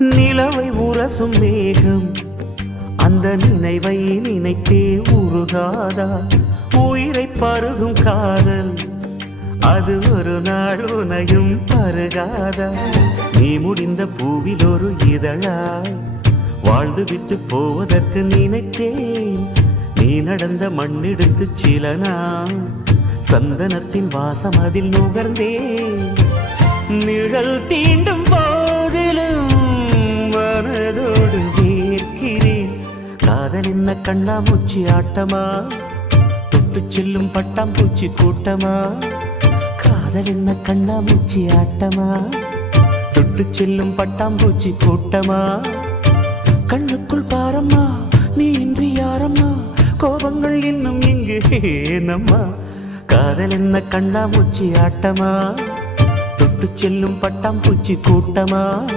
நிலவை உரசும் மேகம் அந்த நினைவை நினைத்தே உருகாதா? உயிரை பருகும் காதல் அது ஒரு நாள் உனையும் பருகாதா? நீ முடிந்த பூவில் ஒரு இதழாய் வாழ்ந்து விட்டு போவதற்கு நினைத்தேன். நீ நடந்த மண்ணெடுத்து சில நாள் சந்தனத்தின் வாசம் அதில் நுகர்ந்தேன். நிழல் தீண்டும் போதிலும் மனதோடு ஏற்கிறேன். காதல் என்ன கண்ணாமூச்சி ஆட்டமா? தொட்டு செல்லும் பட்டாம்பூச்சி கூட்டமா? காதல் என்ன கண்ணாமூச்சி ஆட்டமா? தொட்டு செல்லும் பட்டாம்பூச்சி கூட்டமா? கண்ணுக்குள் பாரம்மா நீ இன்றி யாரம்மா? கோபங்கள் இன்னும் இங்கு ஏனம்மா? காதல் என்ன கண்ணாமூச்சி ஆட்டமா? தொட்டு செல்லும் பட்டாம்பூச்சி கூட்டமா?